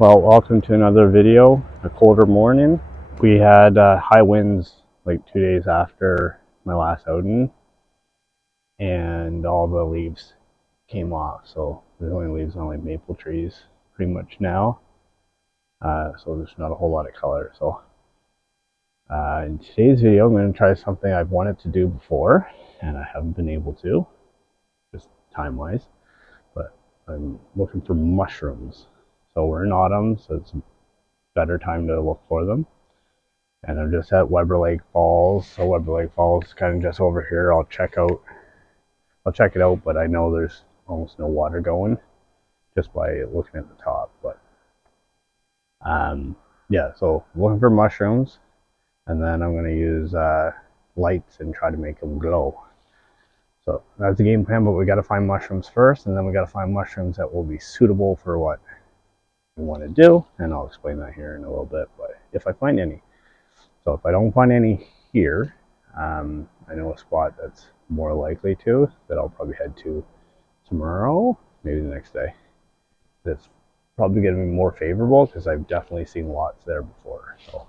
Well, welcome to another video. A colder morning. We had high winds like 2 days after my last outing, and all the leaves came off. So there's only leaves on like maple trees pretty much now. So there's not a whole lot of color. So in today's video, I'm going to try something I've wanted to do before, and I haven't been able to, just time-wise. But I'm looking for mushrooms. So we're in autumn, so it's a better time to look for them. And I'm just at Weber Lake Falls. So Weber Lake Falls is kind of just over here. I'll check it out, but I know there's almost no water going just by looking at the top. But yeah, so looking for mushrooms, and then I'm going to use lights and try to make them glow. So that's the game plan, but we got to find mushrooms first, and then we got to find mushrooms that will be suitable for what we want to do, and I'll explain that here in a little bit, but if I find any. So if I don't find any here, I know a spot that's more likely to, that I'll probably head to tomorrow, maybe the next day. That's probably going to be more favorable because I've definitely seen lots there before. So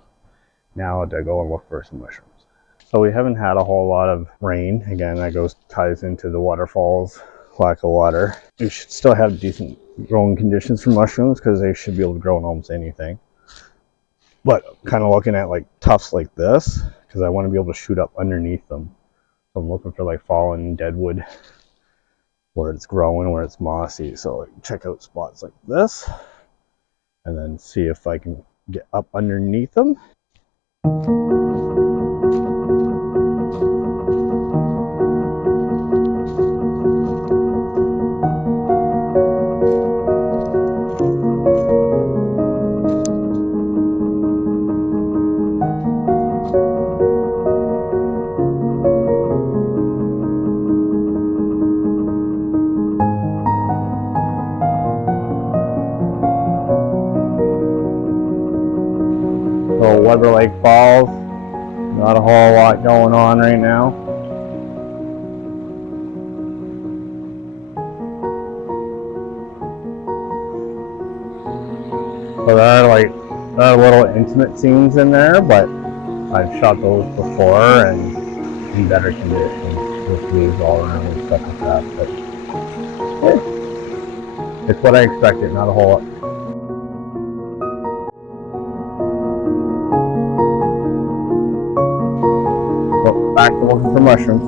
now to go and look for some mushrooms. So we haven't had a whole lot of rain. Again, that ties into the waterfalls, lack of water. We should still have decent growing conditions for mushrooms because they should be able to grow in almost anything. But kind of looking at like tufts like this because I want to be able to shoot up underneath them. So I'm looking for like fallen deadwood where it's growing, where it's mossy. So like check out spots like this and then see if I can get up underneath them. So Weber Lake Falls, not a whole lot going on right now. So there are little intimate scenes in there, but I've shot those before and in better conditions with leaves all around and stuff like that. But it's what I expected, not a whole lot. So back to looking for mushrooms.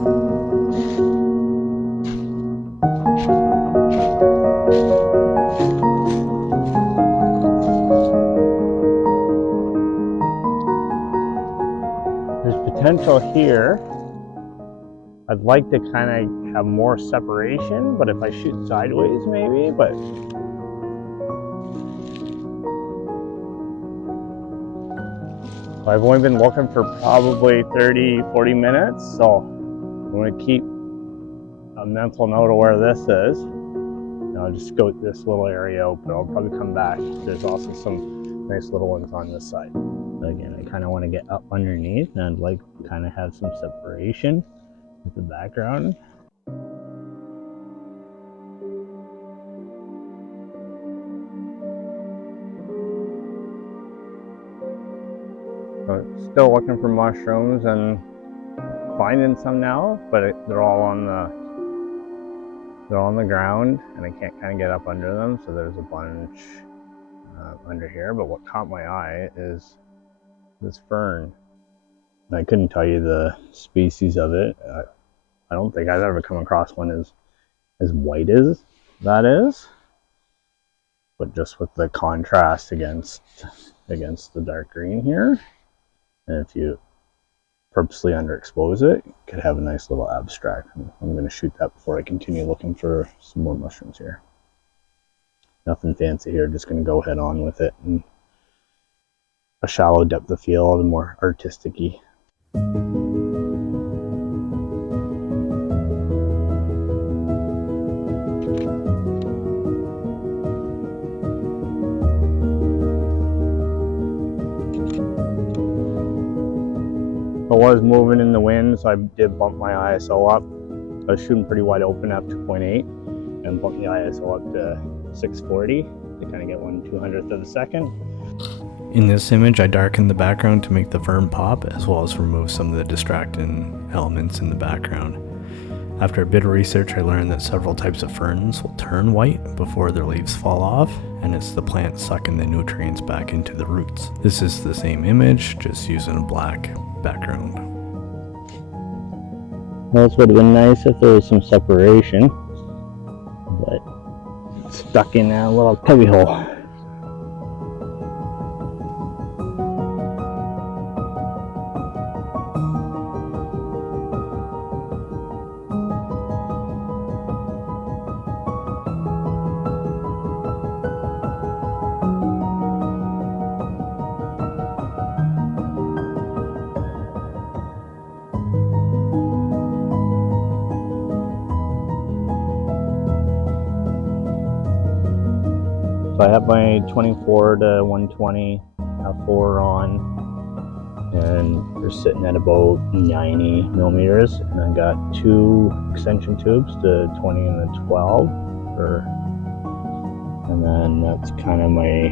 There's potential here. I'd like to kind of have more separation, but if I shoot sideways maybe, but I've only been looking for probably 30-40 minutes, so I'm going to keep a mental note of where this is. And I'll just scout this little area out, but I'll probably come back. There's also some nice little ones on this side. But again, I kind of want to get up underneath, and I'd like to kind of have some separation with the background. So still looking for mushrooms and finding some now, but they're all on the ground, and I can't kind of get up under them. So there's a bunch under here. But what caught my eye is this fern. I couldn't tell you the species of it. I don't think I've ever come across one as white as that is, but just with the contrast against the dark green here, and if you purposely underexpose it, you could have a nice little abstract. I'm going to shoot that before I continue looking for some more mushrooms here. Nothing fancy here, just going to go head on with it, and a shallow depth of field and more artistic-y. I was moving in the wind, so I did bump my ISO up. I was shooting pretty wide open at 2.8 and bumped the ISO up to 640 to kind of get 1/200th of a second. In this image, I darkened the background to make the fern pop, as well as remove some of the distracting elements in the background. After a bit of research, I learned that several types of ferns will turn white before their leaves fall off, and it's the plant sucking the nutrients back into the roots. This is the same image, just using a black background. Well, this would have been nice if there was some separation, but it's stuck in a little cubby hole. So I have my 24 to 120 F4 on, and they're sitting at about 90 millimeters, and I got 2 extension tubes, the 20 and the 12, and then that's kind of my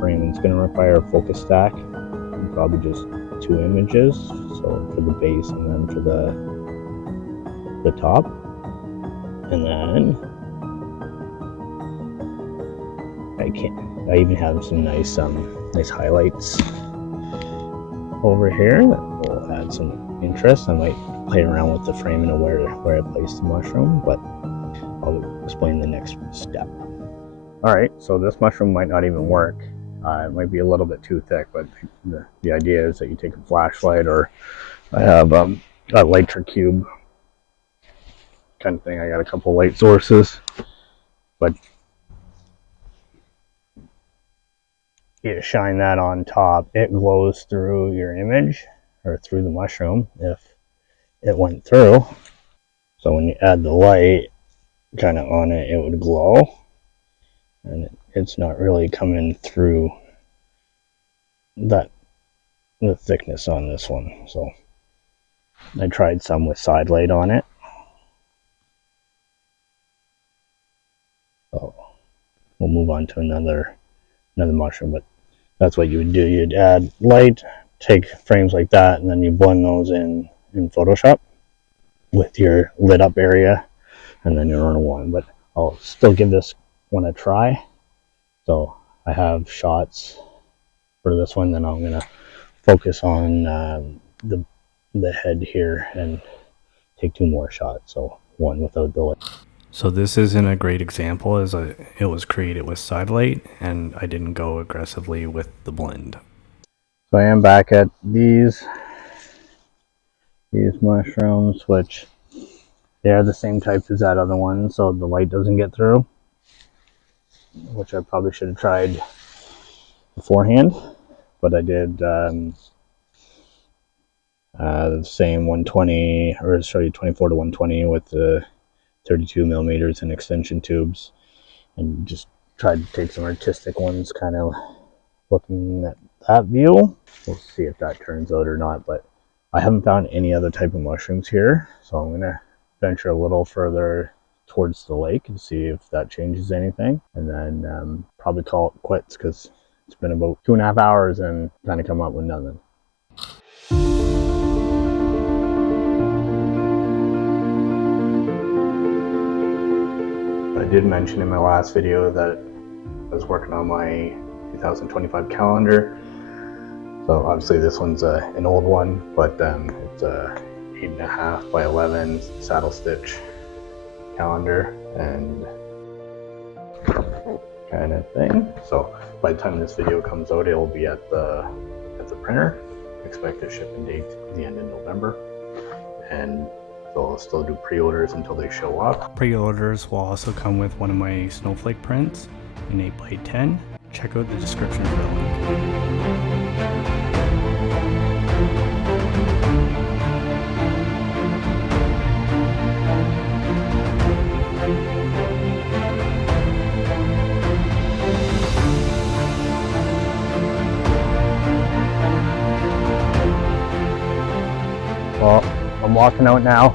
frame. It's going to require a focus stack, and probably just 2 images, so for the base and then for the top, and then I even have some nice highlights over here that will add some interest. I might play around with the framing of where I place the mushroom, but I'll explain the next step. Alright, so this mushroom might not even work. It might be a little bit too thick, but the idea is that you take a flashlight, or I have a lighter cube kind of thing. I got a couple light sources, but you shine that on top, it glows through your image, or through the mushroom if it went through. So when you add the light kind of on it, it would glow, and it's not really coming through the thickness on this one. So I tried some with side light on it. So we'll move on to another mushroom, but that's what you would do. You'd add light, take frames like that, and then you blend those in Photoshop with your lit up area, and then you run one. But I'll still give this one a try. So I have shots for this one, then I'm gonna focus on the head here and take 2 more shots. So one without the light. So this isn't a great example, as it was created with side light, and I didn't go aggressively with the blend. So I am back at these mushrooms, which they are the same type as that other one, so the light doesn't get through, which I probably should have tried beforehand, but I did the same 120, or sorry, 24 to 120 with the 32 millimeters in extension tubes, and just tried to take some artistic ones, kind of looking at that view. We'll see if that turns out or not, but I haven't found any other type of mushrooms here, so I'm gonna venture a little further towards the lake and see if that changes anything, and then probably call it quits, because it's been about 2.5 hours and kind of come up with nothing. I did mention in my last video that I was working on my 2025 calendar. So obviously this one's an old one, but it's a 8.5 by 11 saddle stitch calendar and kind of thing. So by the time this video comes out, it will be at the printer. Expected shipping date the end of November, and so I'll still do pre-orders until they show up. Pre-orders will also come with one of my snowflake prints in 8 by 10. Check out the description for the link. Well, I'm walking out now.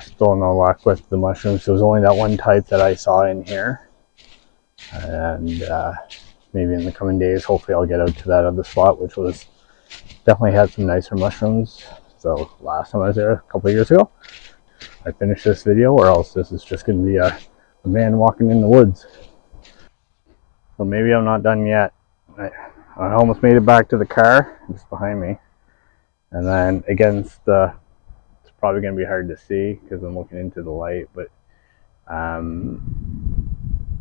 Still no luck with the mushrooms. There was only that one type that I saw in here. And maybe in the coming days, hopefully I'll get out to that other spot, which was definitely had some nicer mushrooms. So last time I was there a couple of years ago, I finished this video, or else this is just going to be a man walking in the woods. So maybe I'm not done yet. I almost made it back to the car, just behind me. And then against the, it's probably going to be hard to see because I'm looking into the light, but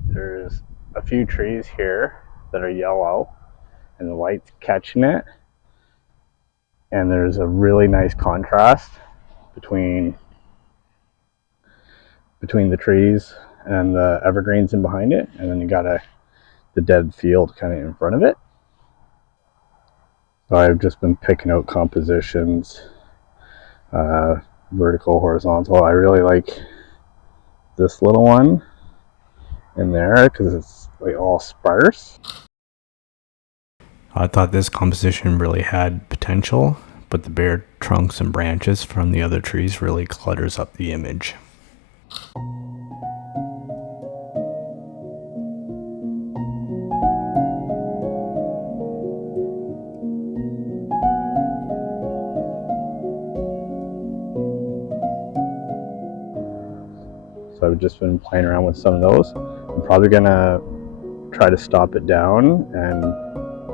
there's a few trees here that are yellow and the light's catching it. And there's a really nice contrast between the trees and the evergreens in behind it, and then you got the dead field kind of in front of it. So I've just been picking out compositions, vertical, horizontal. I really like this little one in there because it's like all sparse. I thought this composition really had potential, but the bare trunks and branches from the other trees really clutters up the image. So I've just been playing around with some of those. I'm probably gonna try to stop it down and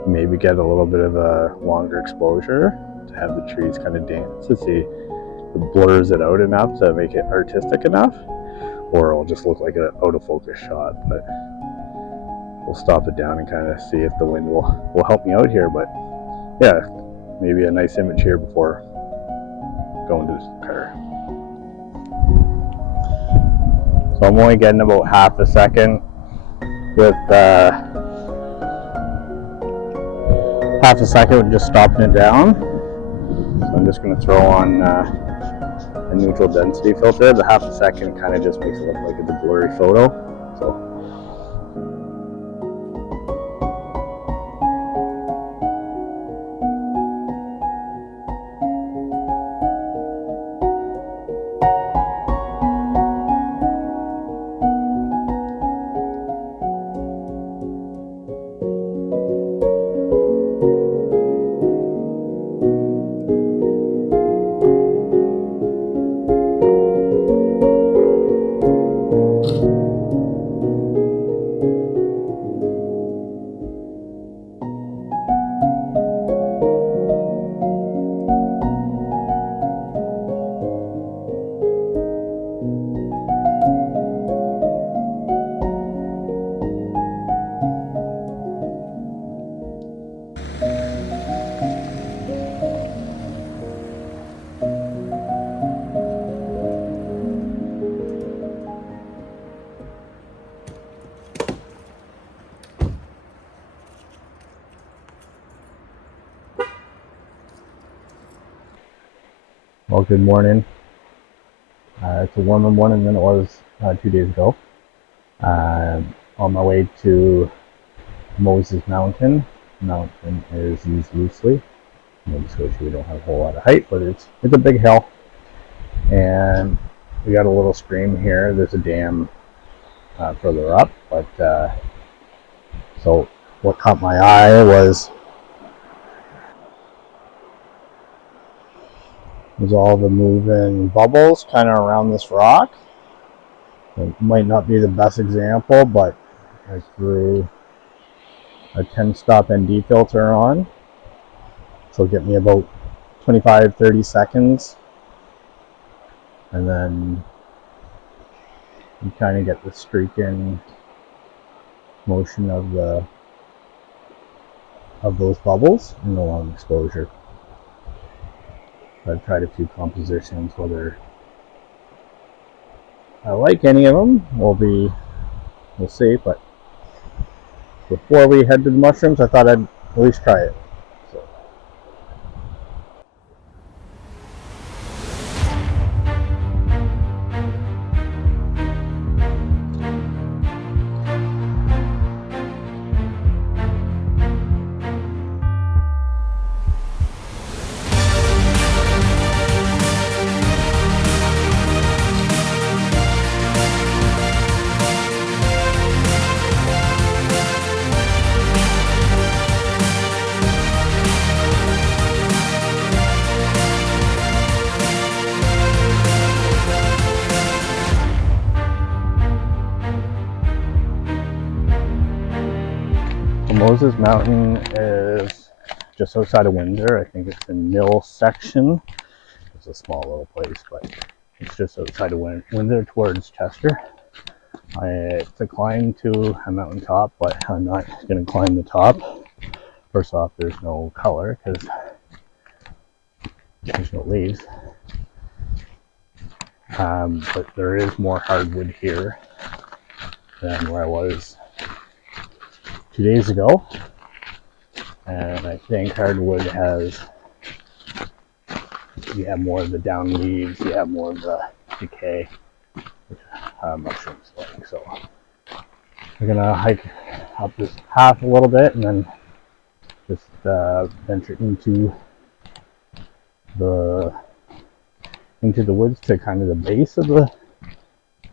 maybe get a little bit of a longer exposure to have the trees kind of dance to see if it blurs it out enough to make it artistic enough, or it'll just look like an out of focus shot. But we'll stop it down and kind of see if the wind will help me out here. But yeah, maybe a nice image here before going to the car. So I'm only getting about half a second with just stopping it down. So I'm just going to throw on a neutral density filter. The half a second kind of just makes it look like it's a blurry photo. So well, good morning. It's a warmer morning than it was 2 days ago. On my way to Moses Mountain. Mountain is used loosely. In Nova Scotia, we don't have a whole lot of height, but it's a big hill. And we got a little stream here. There's a dam further up, but so what caught my eye was all the moving bubbles kind of around this rock. It might not be the best example, but I threw a 10-stop ND filter on. So it'll get me about 25-30 seconds. And then you kind of get the streaking motion of those bubbles in the long exposure. I've tried a few compositions. Whether I like any of them, we'll see. But before we head to the mushrooms, I thought I'd at least try it. Moses Mountain is just outside of Windsor. I think it's the Mill section. It's a small little place, but it's just outside of Windsor towards Chester. It's a climb to a mountaintop, but I'm not going to climb the top. First off, there's no color because there's no leaves. But there is more hardwood here than where I was 2 days ago. And I think hardwood has, you have more of the down leaves, you have more of the decay, which mushrooms like. So we're gonna hike up this path a little bit and then just venture into the woods to kind of the base of the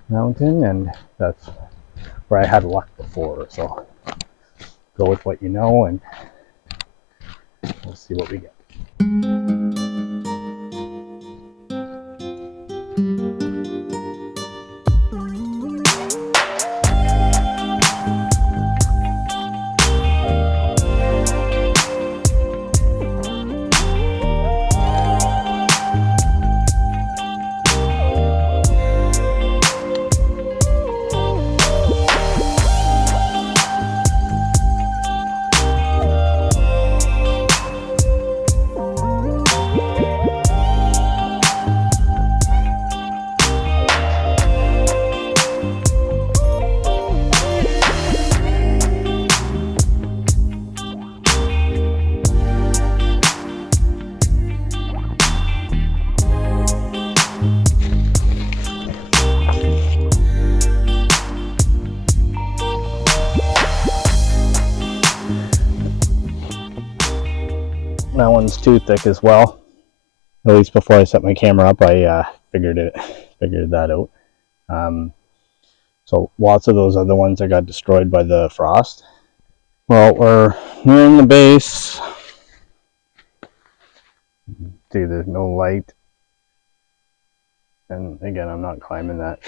mountain, and that's where I had luck before. So go with what you know, and we'll see what we get. That one's too thick as well. At least before I set my camera up, I figured that out. So lots of those other ones that got destroyed by the frost. Well, we're nearing the base. See, there's no light. And again, I'm not climbing that.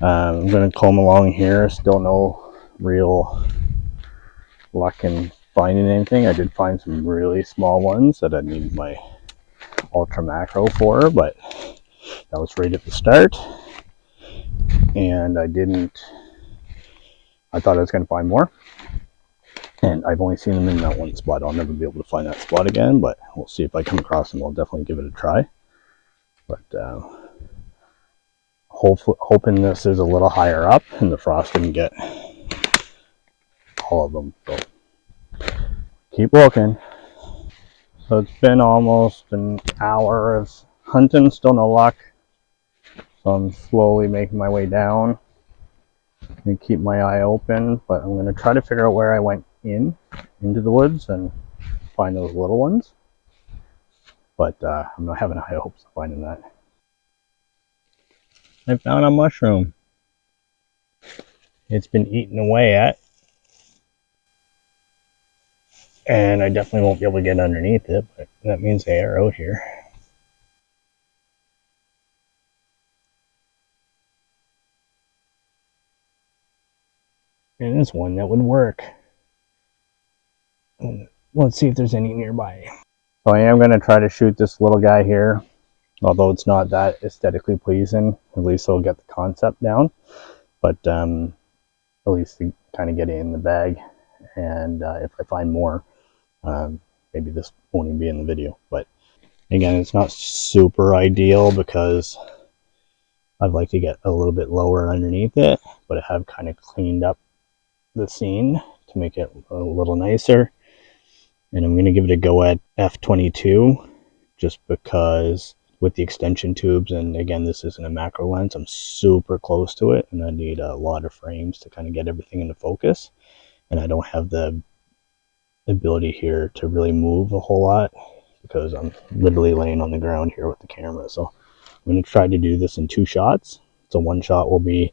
I'm going to comb along here. Still no real luck in finding anything. I did find some really small ones that I need my ultra macro for, but that was right at the start. And I thought I was going to find more. And I've only seen them in that one spot. I'll never be able to find that spot again, but we'll see if I come across them. I'll definitely give it a try. But hoping this is a little higher up and the frost didn't get all of them. So keep looking. So it's been almost an hour of hunting, still no luck. So I'm slowly making my way down and keep my eye open, but I'm going to try to figure out where I went into the woods and find those little ones. But I'm not having high hopes of finding that. I found a mushroom. It's been eaten away at. And I definitely won't be able to get underneath it, but that means they are out here. And there's one that would work. Let's see if there's any nearby. So I am going to try to shoot this little guy here, although it's not that aesthetically pleasing. At least I'll get the concept down. But at least to kind of get it in the bag. And if I find more, maybe this won't even be in the video. But again, it's not super ideal because I'd like to get a little bit lower underneath it, but I have kind of cleaned up the scene to make it a little nicer. And I'm going to give it a go at f/22 just because with the extension tubes, and again, this isn't a macro lens, I'm super close to it and I need a lot of frames to kind of get everything into focus, and I don't have the ability here to really move a whole lot because I'm literally laying on the ground here with the camera. So I'm going to try to do this in 2 shots. So one shot will be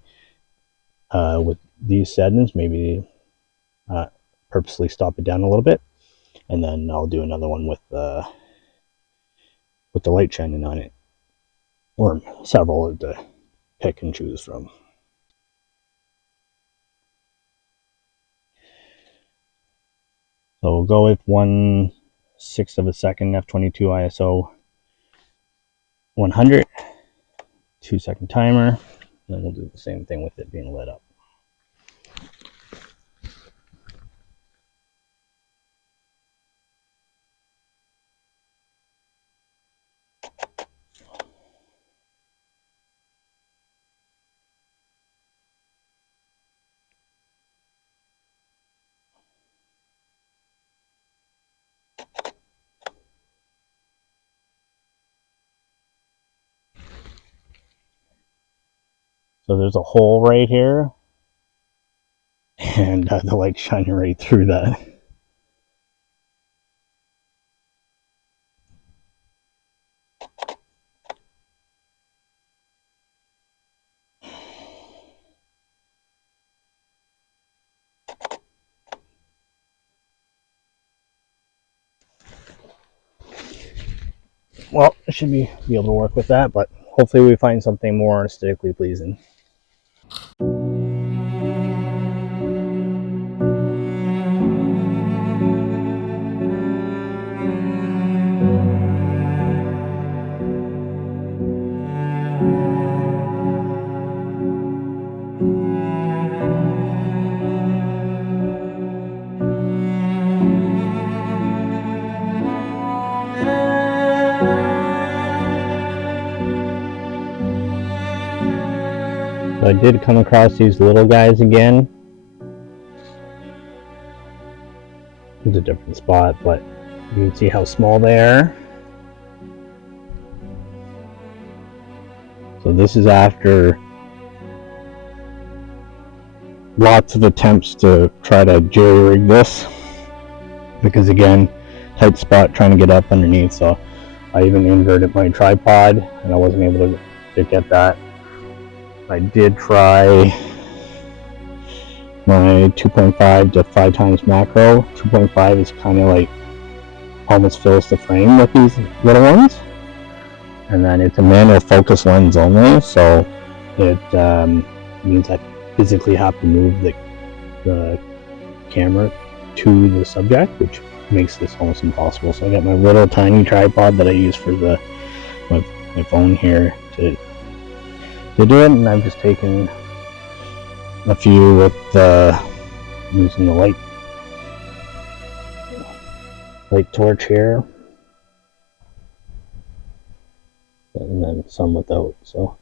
with these settings, maybe purposely stop it down a little bit, and then I'll do another one with the light shining on it, or several to pick and choose from. So we'll go with 1/6 of a second f22 ISO 100, 2-second timer, and then we'll do the same thing with it being lit up. So there's a hole right here, and the light's shining right through that. Well, I should be able to work with that, but hopefully we find something more aesthetically pleasing. So I did come across these little guys again. It's a different spot, but you can see how small they are. So this is after lots of attempts to try to jerry-rig this, because again, tight spot trying to get up underneath, so I even inverted my tripod and I wasn't able to get that. I did try my 2.5 to 5 times macro. 2.5 is kind of like almost fills the frame with these little ones, and then it's a manual focus lens only, so it means I physically have to move the camera to the subject, which makes this almost impossible. So I got my little tiny tripod that I use for my phone here to do it, and I've just taken a few with using the light torch here, and then some without. So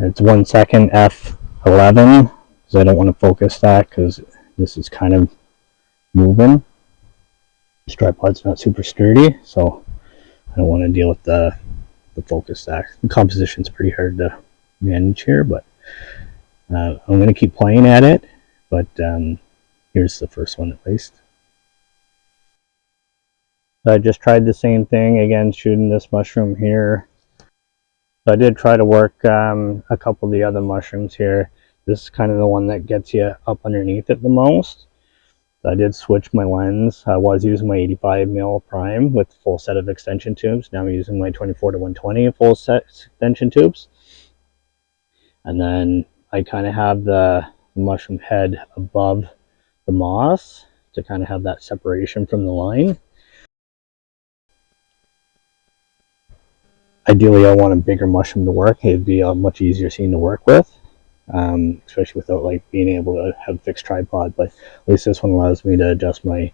it's 1 second f11, because I don't want to focus that because this is kind of moving. This tripod's not super sturdy, so I don't want to deal with the focus stack. The composition's pretty hard to manage here, but I'm going to keep playing at it. But here's the first one at least. So I just tried the same thing again, shooting this mushroom here. So I did try to work a couple of the other mushrooms here. This is kind of the one that gets you up underneath it the most. So I did switch my lens. I was using my 85mm prime with full set of extension tubes. Now I'm using my 24 to 120 full set extension tubes. And then I kind of have the mushroom head above the moss to kind of have that separation from the line. Ideally, I want a bigger mushroom to work. It'd be a much easier scene to work with, especially without like being able to have a fixed tripod. But at least this one allows me to adjust my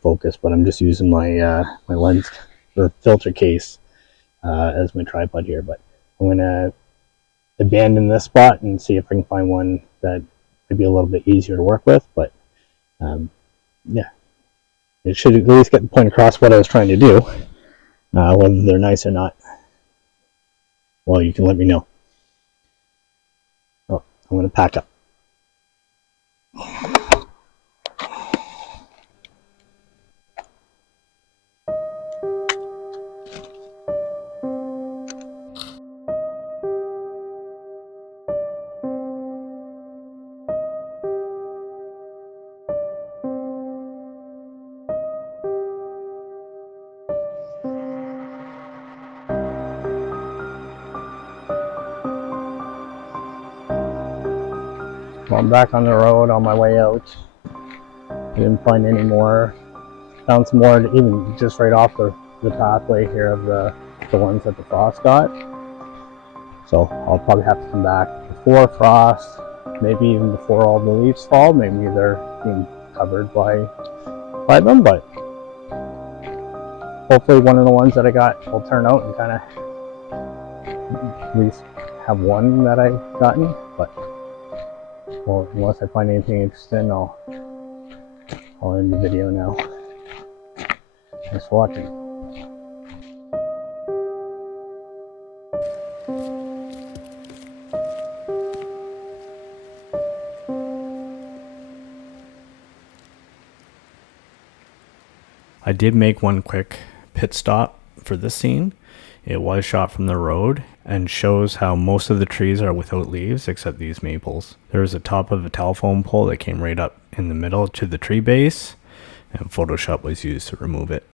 focus. But I'm just using my my lens or filter case as my tripod here. But I'm gonna abandon this spot and see if I can find one that would be a little bit easier to work with. But yeah, it should at least get the point across what I was trying to do. Whether they're nice or not, well, you can let me know. Oh, I'm going to pack up. Well, I'm back on the road on my way out. Didn't find any more. Found some more even just right off the pathway here of the ones that the frost got. So I'll probably have to come back before frost, maybe even before all the leaves fall. Maybe they're being covered by them, but hopefully one of the ones that I got will turn out and kind of at least have one that I've gotten. But well, unless I find anything interesting, I'll end the video now. Thanks for watching. I did make one quick pit stop for this scene. It was shot from the road and shows how most of the trees are without leaves except these maples. There was a top of a telephone pole that came right up in the middle to the tree base, and Photoshop was used to remove it.